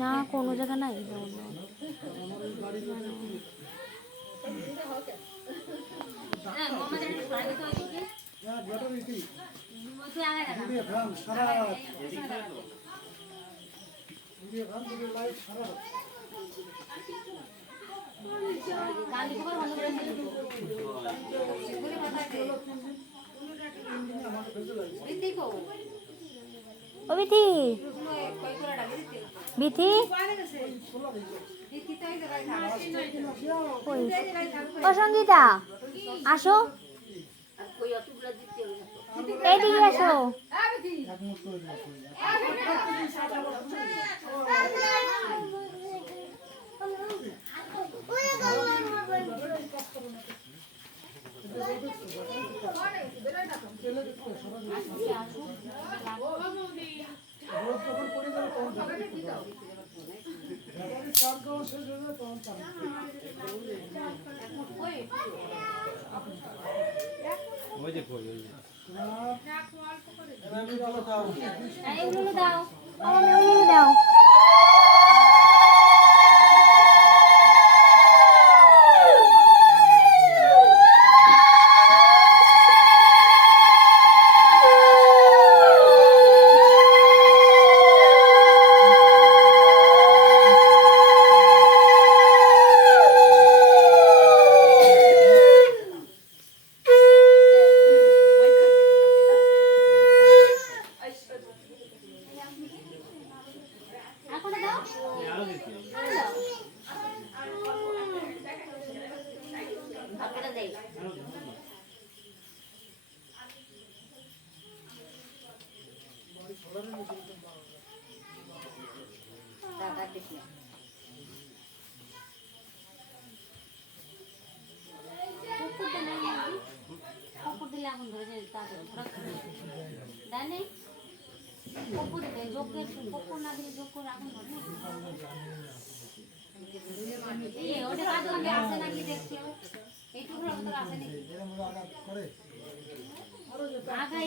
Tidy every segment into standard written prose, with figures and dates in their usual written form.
না কোনো জায়গা নাই ও বিথি বিথি ও সঙ্গীতা আসো এইদিকে আসো দাও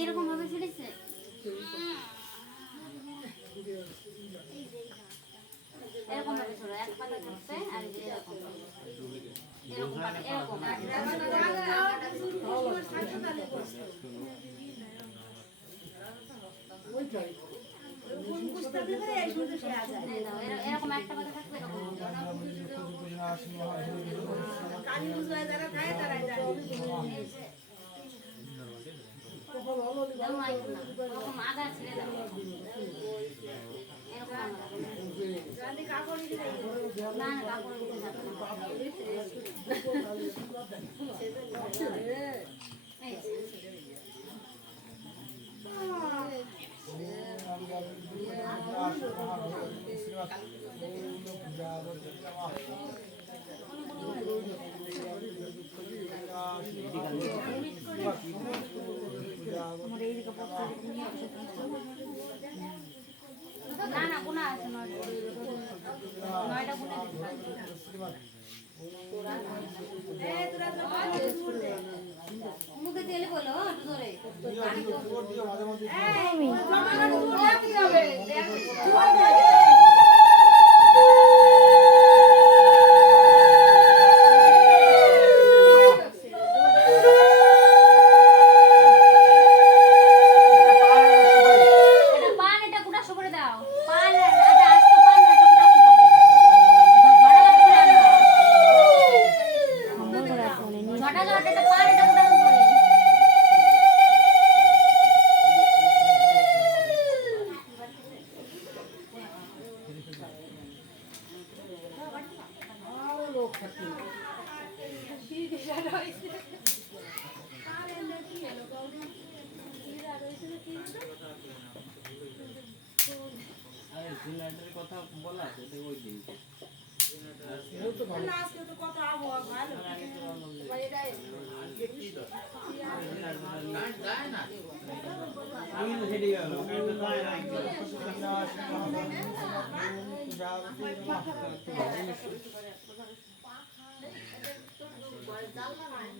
এরকম ভাবে ছেড়েছে এরকম ভাবে ছোড়ো এক পাতা করতে আর এরকম এরকম পাতা এরকম এরকম একটা পাতা থাকবে এরকম আদা ছেড়ে দাও না না কাপড় দিতে যাবে না না কোনা আছে নয়টা কোনা মুখে তেলে বলো ধরে কথা বলা আছে ওই দিন আমি তো হেঁটে গেল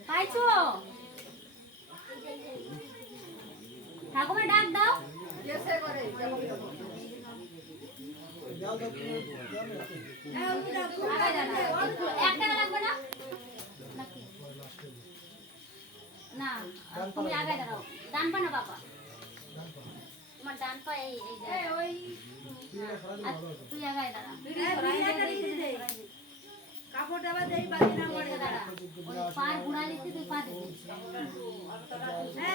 পাইছো ঠাকুমা ডাক দাও এক টাকা লাগবে না নাকি? না তুমি আগে দাঁড়াও ডান পা না বাবা তোমার ডান পা এই তুই আগে দাঁড়া কাপড়টা আবার দেই বাকি না পড়ে দাঁড়া ওই পা গুড়া লিখতে তুই পা দিবি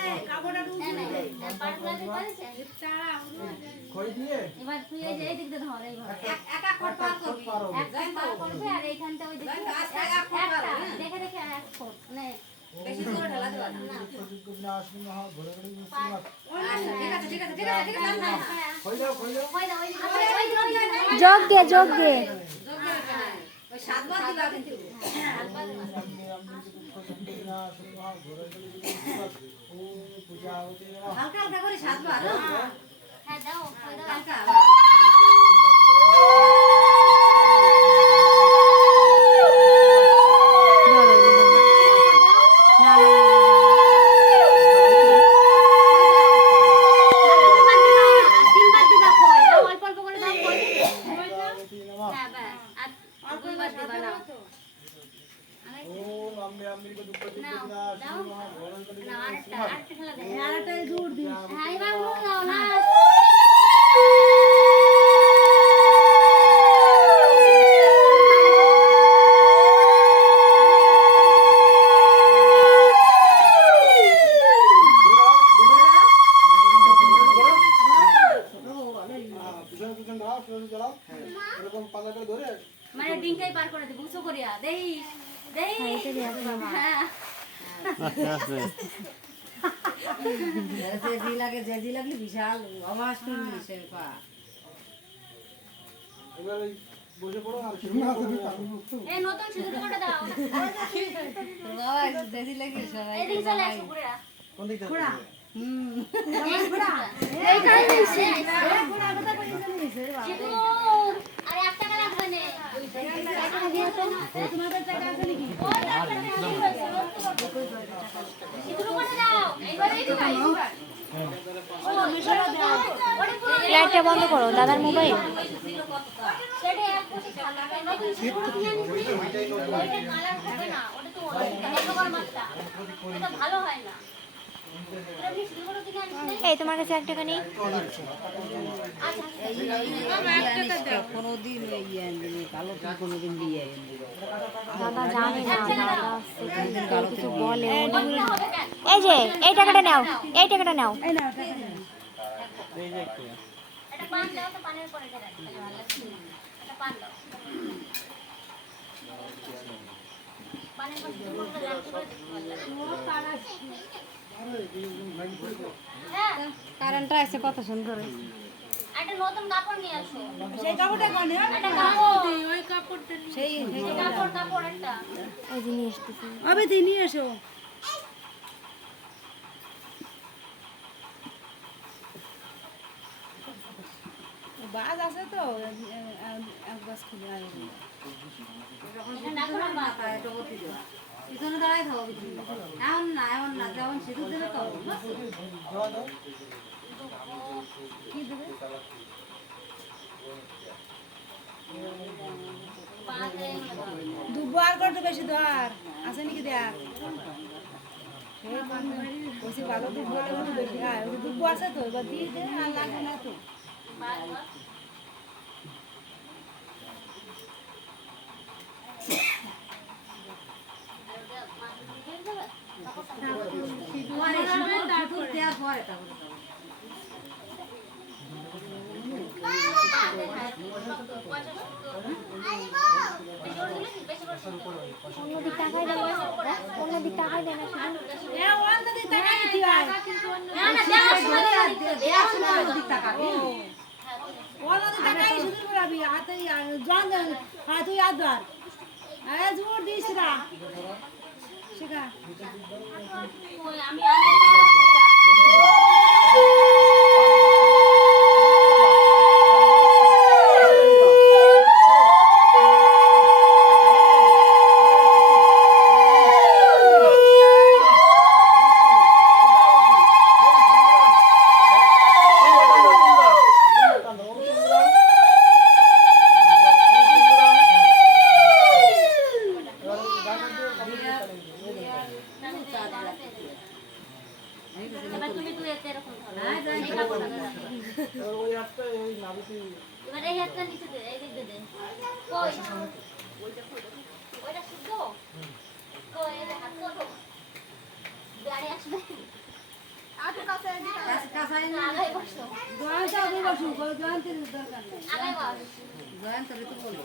এই কাপড়টা ঢুকে না পা গুড়া দিতে পারিস তারা কই দিয়ে এবার তুই এই যে এই দিক দিয়ে ধর এইভাবে এক এক ফুট পার করবি এক পার করবে আর এইখানটা ওই দেখি একটা দেখে দেখে এক ফুট মানে বেশি করে ঢালা দেবা না না আসবে না ঘরে ঘরে ঠিক আছে ঠিক আছে ঠিক আছে ঠিক আছে কই দাও ওই যোগ দে ওই সাতবার দিবা কিন্তু হালকা হালকা করে সাতবার হ্যাঁ দাও হালকা মানে ডিংটাই পার করে দেব উঁচু করিয়া দেই দেই হ্যাঁ যে লাগলে বিশাল আওয়াজ শুনলি সে পা এবার বসে পড়ো আর এই নতুন সিঁদুর কোটা দাও বাবা দেদি লাগি সবাই এদিকে চলে আসো পুরা কোন দিকে পুরা এই পুরা এইখানে নিছে পুরা কথা কইতে নিছে সিঁদুর আরে 1 টাকা লাগবে না তোমাদের টাকা আছে নাকি সিঁদুর কোটা দাও এইবারেই তো ভাই ও মিশরা দাও লাইটটা বন্ধ করো দাদার মোবাইল সেটা এক কোটি টাকা নতুন সিঁদুর কিনে নিছি ওইটা কালার হবে না ওটা তো একবার মাত্রা এটা ভালো হয় না এটা কি সিঁদুর কিনে আনছিস এই তোমার কাছে 1 টাকা নেই কোনোদিন ইয়ে আনবি কালো তুই কোনোদিন বিয়ে আনবি দাদা জানে না দাদা কিছু বলে আচ্ছা হবে কেন এই যে এই টাকাটা নাও এই টাকাটা নাও এই যে একটু এটা পান দাও তো পানের পরে এটা রাখো এটা পান দাও পানের পরে দুটো রাখতে পারো হ্যাঁ কারেন্টটা এসে কত সুন্দর একটা নতুন কাপড় নিয়ে আসো সেই কাপড়টা কোন একটা কাপড় ওই কাপড়টা সেই কাপড় একটা ওই যে নিয়ে আসতেছি আবে তুই নিয়ে এসো বাজ আছে তো এক বাস খুলে আসবে এটা রাখো না বাবা এটা বলতে দাও পিছনে দাঁড়াই থাকো এমন না যেমন সিঁদুর দেবে তো কি দেবে পাতে দুবার করতে বেশি ধর আছে নাকি দেখ বেশি ভালো দুধ বলে কিন্তু বেশি হ্যাঁ ওই দুধ আছে তো এবার দিয়ে দে আর লাগবে না তো অন্যদিক টাকাই দেন অন্যদিক টাকাই দেন এবার তুমি এতে এরকম ধরো এই কাপড়টা দাও ওই হাতটা এই নাবিতে এবার এই হাতটা নিচে দে এই দিক দে কই ওইটা শুদ্ধ কই এই হাত তো গাড়ি আসবে আটু কাছে না আগাই বসো জয়ন্ত আমি বসু জয়ন্তের দরকার নেই আগাই বস জয়ন্ত রে তো বলো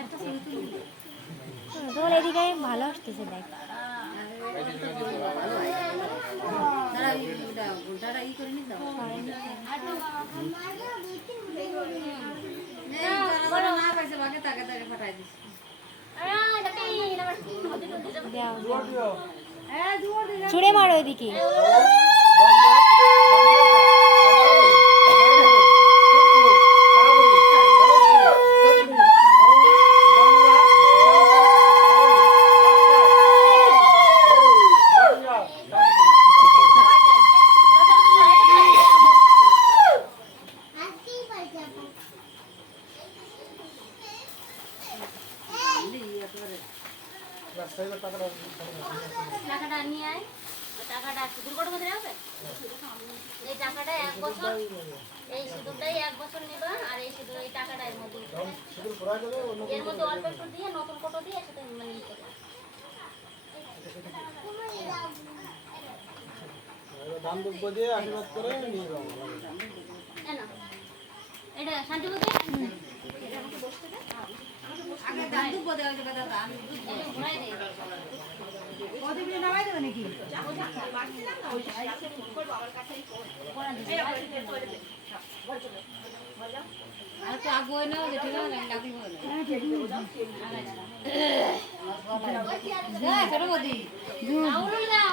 একটা ছবি তুলি তোর এদিকে ভালো আসতেছে দেখ দাঁড়া উল্টাটা ই করে নি দাও না পাইছে বাকে তাকে তাকে পাঠাই দিছি জোর দিও ছুড়ে মারো এদিকে টাকাটা নিয়ে আয় ওই টাকাটা দুর্ঘটনা মধ্যে হবে এই টাকাটা 1 বছর এই সিঁদুরটাই 1 বছর নেবা আর এই সিঁদুর এই টাকাটা এর মধ্যে শুধু পড়াই দেবে এর মধ্যে অল্প একটু দিয়ে নতুন কোটো দিয়ে সেটা মানে ই করবে দাম দুব্ব দিয়ে আশীর্বাদ করে নিয়ে যাবো না এটা শান্তি বলতে আগে দাম দুব দেওয়া যাবে দাদা আমি ঘুরাই দে ওদিকে নামাই দেবে নাকি আর তো আগুয়ে নাও যে ঠিক আছে লাগি হবে না ছোট বদি আউল নাও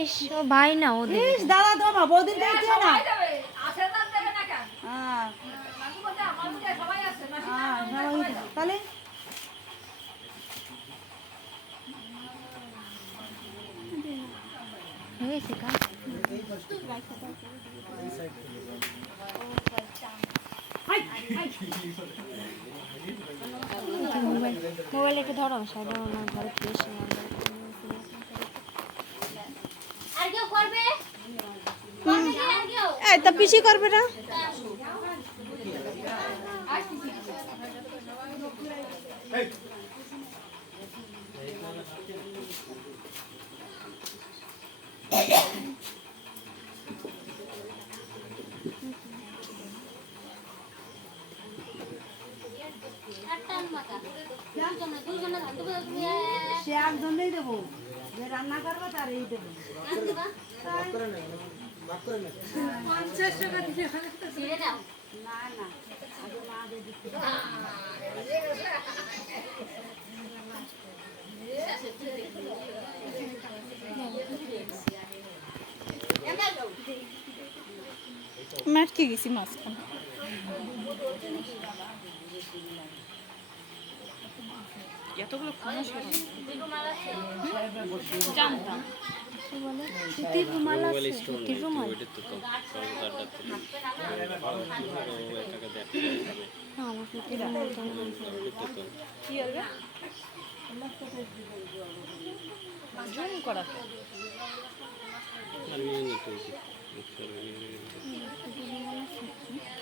ইস ও ভাই না ও দেখ ইস দাদা তো মা বদিন দেখছো না তাহলে হয়েছে কা মোবাইল একটু ধরো সাইডে না ঘরে ফ্রেশ না আর কেউ করবে আর কেউ তা পিসি করবে না টান মাকা দুজনে ধান দেবো তুমি সে একজনেই দেবো যে রান্না করবে তার এই দেবো দিবা করে নে ভাগ করে নে 50 টাকা দিয়ে ছেড়ে দাও না না আগে মা দিয়ে দিতে মাটকে গেছি মাঝখানে এতগুলো খনস জানতাম সুতির রুমাল আছে সুতির রুমাল না আমার সুতির রুমাল তো কি হবে জুম করা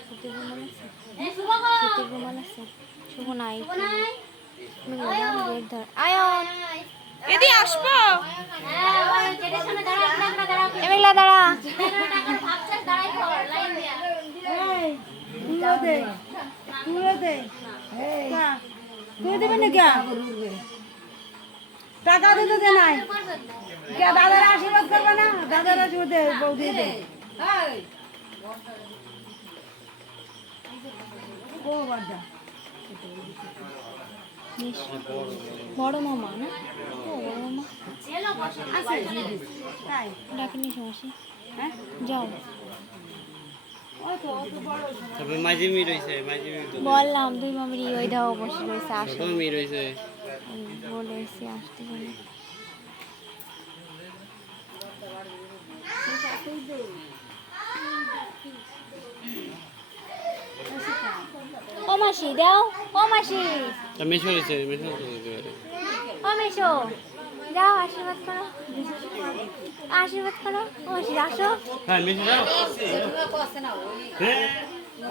সুতির রুমাল আছে এই শুভ গো সুতির রুমাল আছে শুভ নাই নাই ধর আয়ন এদি আসবো হ্যাঁ ওই গেটের সামনে দাঁড়া দাঁড়া এমিলা দাঁড়া টাকার ভাবছে দাঁড়াই কর লাইন দিয়া এই তুলো দে তুলো দে কা তুই দেবে না কে টাকা দিতে দে নাই করবে কে দাদার আশীর্বাদ করবে না দাদার আশীর্বাদ দে বৌদি দে ও বাদা বড় মামা না ও বড় মামা ছেলে বসে আছে তাই ডাকিনি সমস্যা হ্যাঁ যাও ও তো বড় তবে মাঝিমি রয়েছে মাঝিমি তো বললাম দুই মামির ওই দাও বসে রয়েছে ছোট আসলে মি রয়েছে বলে এসে আসতে বলে ও মাসি দাও, ও মাসি, তা মেশো হয়েছে মেশো ও মেশো দাও, আশীর্বাদ করো, আশীর্বাদ করো। ও মাসি আসো। হ্যাঁ মেশো যাও হ্যাঁ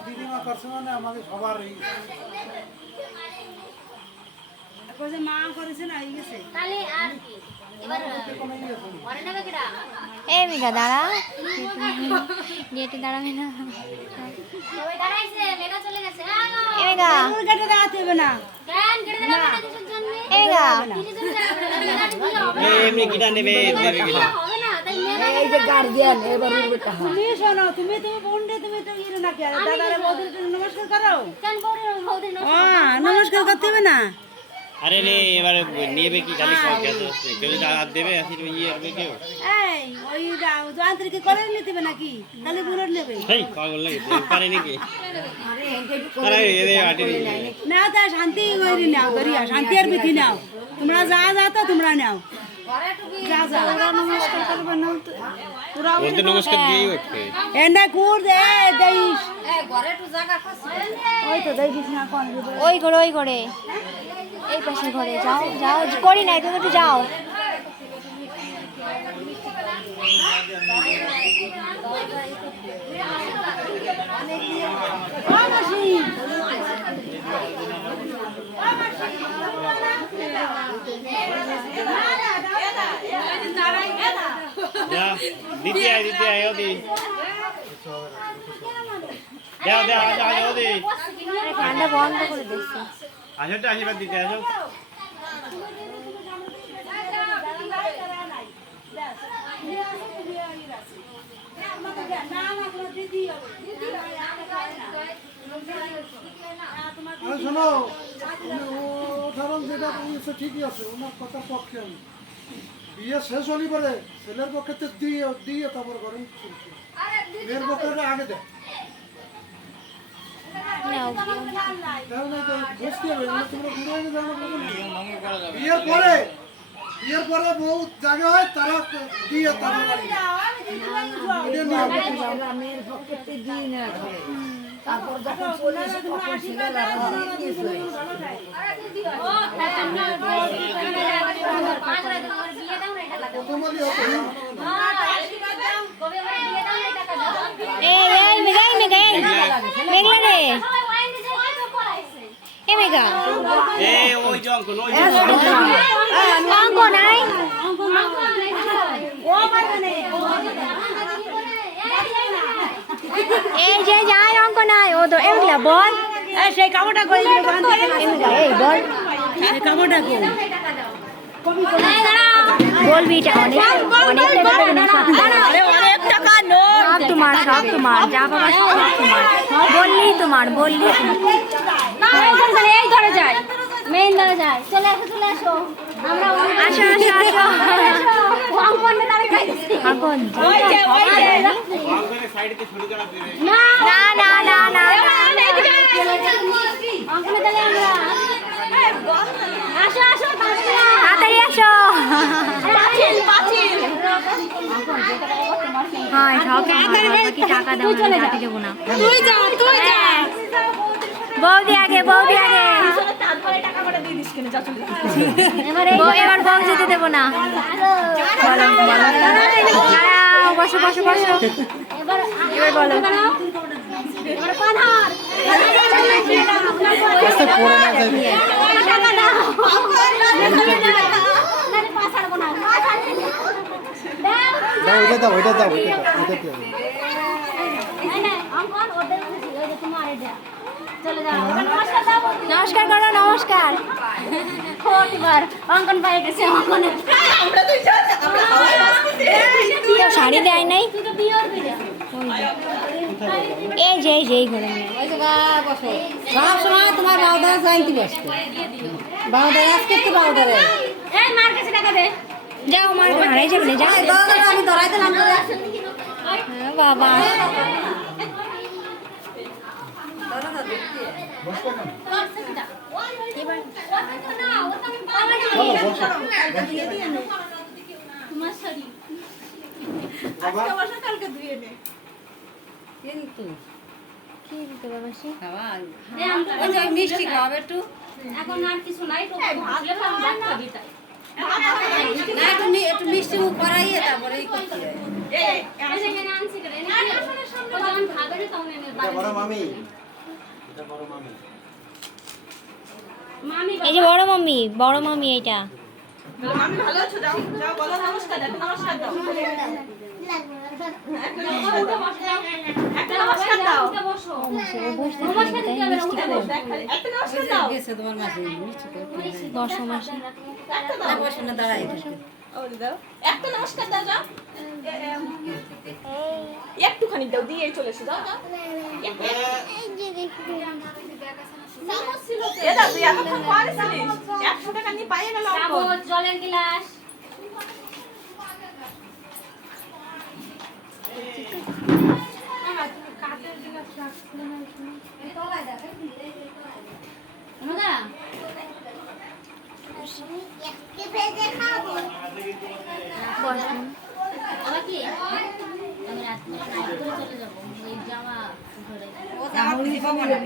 দিদিমা করছে মানে আমাদের সবার এই কইছে মা করেছে না হয়ে গেছে। তাহলে আর কি এবার মরে নেবে কিরা এ মেঘা দাঁড়া, গেটে দাঁড়াবে না। সবাই দাঁড়াইছে মেঘা চলে গেছে এ মেঘা, ওর গেটে দাঁড়াতে হবে না। কেন কেটে দিলাম না কিছুর জন্য এ মেঘা, কিছু জন্য মেঘা দিলে হবে এমনি কিটা নেবে দেবে কিটা হবে না তাই মেঘা এই যে গার্জিয়ান এবার উঠবে টাকা তুমি শোনো, তুমি বোনরে তুমি তো ইয়ে নাকি আর দাদারে বৌদির নমস্কার করো। কেন বউদের নমস্কার করতে হবে না। আরে রে এবারে নেবে কি খালি কেউ যদি হাত দেবে আসলে ইয়ে করবে কেউ এই ওই যান্ত্রিক করে নিতে হবে নাকি খালি বুড়োর নেবে হেই পাগল লাগে পারে নাকি আরে এরে আটে না তা শান্তি করি নাও করিয়া শান্তি আর বিধি নাও তোমরা যা যা তো তোমরা নাও যা যা নমস্কার করবে না তোরা ওই তো নমস্কার দিয়েই উঠবে এন্ডা কুর দে দেইস ঘরে একটু জায়গা খাচ্ছে ওই তো দেইস না কোন ওই ঘরে, ওই ঘরে, এই পাশের ঘরে যাও, যাও, করি নাই তুমি একটু যাও। যা দিতে আয় ওদি যাও যাও যাও ওদি ঠান্ডা বন্ধ করে দিচ্ছে। আসো তো আশীর্বাদ দিতে আসো আরে শোনো উদাহরণ যেটা বলছে ঠিকই আছে ওনার কথার পক্ষে আমি বিয়ে শেষ হলি পরে ছেলের পক্ষে তো দিয়ে দিয়ে তারপর ঘরে মেয়ের পক্ষে আগে দেয় নাও, তাহলে তো বুঝতে হবে এগুলো তোমরা ঘুরে এনে জানো বিয়ের পরে বউ জায়গা হয় তারা দিয়ে তারপর বাড়ি যায়। এটা নিয়ম। মেয়ের পক্ষে দিই না তারপর যখন চলে আসে তখন ছেলেরা প্রথমে হতো এই মেঘা, এই মেঘা, এই মেঘলা রে, এ মেঘা, এ ওই যে অঙ্কন ওই অঙ্ক নাই, এই যে যাই অঙ্ক নাই, ও তো এগুলা বল, সেই কাপড়টা কই এই বল, সেই কাপড়টা কই বলবি এটা অনেক অনেক টাকা নোট, সব তোমার, সব তোমার, যা বাবা সব তোমার, বললি তোমার, বললি এই ধরে যায় মেইন ধরে যায় চলে আসো আমরা আসো, আসো, আসো, অঙ্কনে তারে খাইছি এখন অঙ্কনের সাইডে ছুরি কাটা দিবে না না না না না অঙ্কনে তাহলে আমরা আসো আসো তাড়াতাড়ি আসো, হ্যাঁ সব কি টাকা দেবো না, যাতে দেবো না, তুই যা বৌদি আগে, বৌদি আগে, তারপরে টাকা করে দিয়ে দিস কিনে যা চলে এবার বউ যেতে দেবো না, বলো দাঁড়াও, বসো বসো বসো, এবার এবার বলো, এবার পানহার টাকা দাও না পাঁচ ছাড়বো না দাও ওইটা দাও অঙ্কন ওদের ওই যে তোমার এটা চলে যাও নমস্কার দাও নমস্কার করো, নমস্কার, এবার অঙ্কন পাই গেছে অঙ্কনে কেউ শাড়ি দেয় নাই, তুই তো বিয়ের দিলে এই যে এই ঘরে সব সময় তোমার বাউদারা চাইতে বসতে বাউদারা আজকে তো বাউদারে এই মার কাছে টাকা দে যাও, মার হারাই যাবে না, যাও, আমি ধরাই দিলাম হ্যাঁ, বাবা তোমার শরীর আজকে বসে কালকে ধুয়ে নে। কিন্তু কি দিতে পারবে সে? খাওয়া দে, আমি তো- ওই যে ওই মিষ্টি খাওয়াবে একটু এখন আর কিছু নাই তো ভাবলে ভাত খাবি তাই না একটু মিষ্টি মুখ করাইয়ে তারপরে এই করতে হয়। এই যে এখানে আনছি করে এনে ও যখন খাবে না তখন এনে এটা বড় মামি এটা বড় মামি মামি এই যে বড় মামি এটা। মামি ভালো আছো? যাও যাও বলো নমস্কার দাও, নমস্কার দাও। উঠে বসে যাও একটা নমস্কার দাও। উঠে বসো বসতে নমস্কার দিতে হবে না, উঠে বসো একটা নমস্কার ওই যে দাও। গেছে তোমার মাসি মিষ্টি করে বসো মাসি। একটা না দাও। বসে না দাঁড়াই থাকে ওরে দাও। একটা নমস্কার দাও যাও। একটুখানি দাও দিয়ে চলে এসো যাও যাও। এ দাও তুই এতক্ষণ পরে ছিলিস। 100 টাকা নিয়ে পাইয়ে গেল অঙ্কন। চামচ জলের গ্লাস অনুদা বসুন। আবার কি আমি রাত্রে নাইট করে চলে যাবো ওই জামা ধরে ও জামা কিছু পাবো না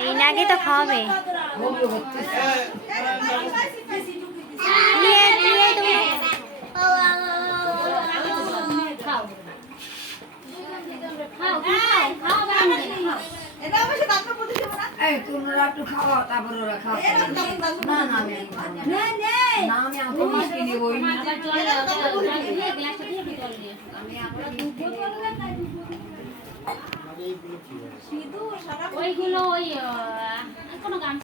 এই নাকি তো খাওয়াবে। নিয়ে নিয়ে এটা অবশ্য দাঁতটা পুঁতে দেবো না। এই তোমরা একটু খাওয়া তারপর ওরা খাওয়া না না আমি না আমি আপনি মিষ্টি নেব ওই ওইগুলো ওই